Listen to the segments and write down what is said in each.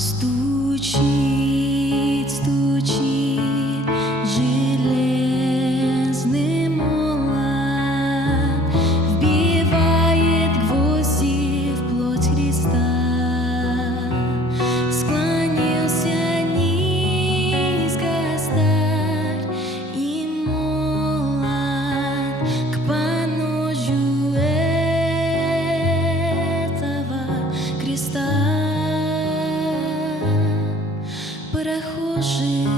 Стучит, стучит железный молот, вбивает гвозди в плоть Христа. Склонился низко сталь и молот к подножью этого креста. Прохожий,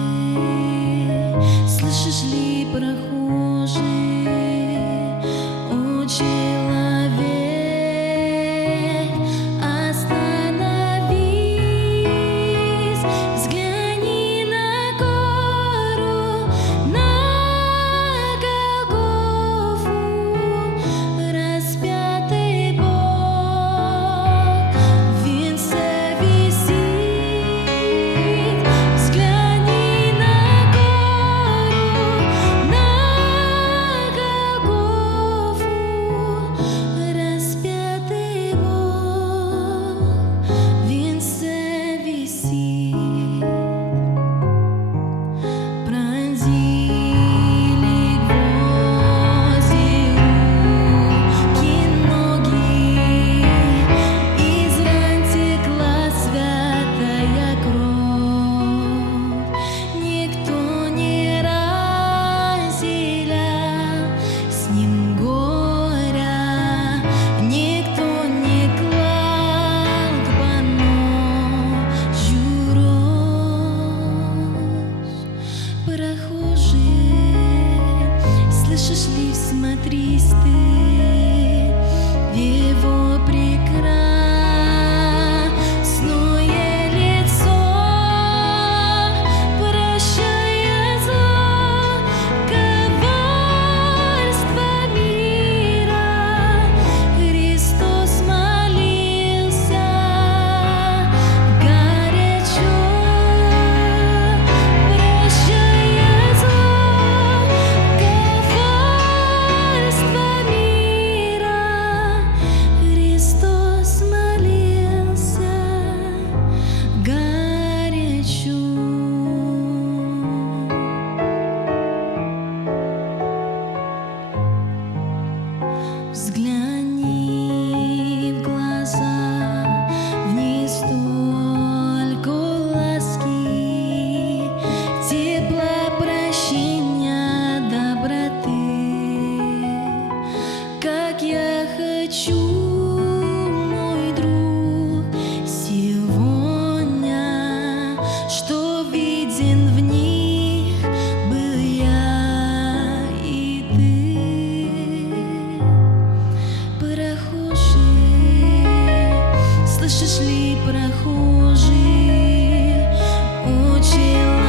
слышишь ли, прохожий, о человек, остановись, взгляни на гору, на Голгофу, распятый Бог в венце висит. Слышишь ли, всмотрись ты в его прекрасное лицо, прощая зло, коварство мира. Христос молился горячо, прощая зло, Христос молился горячо. Взгляни в глаза, в них столько ласки, тепла, прощения, доброты. Как я хочу, мой друг, сегодня, что виден в них был я и ты. Прохожий, слышишь ли, прохожий, о человек,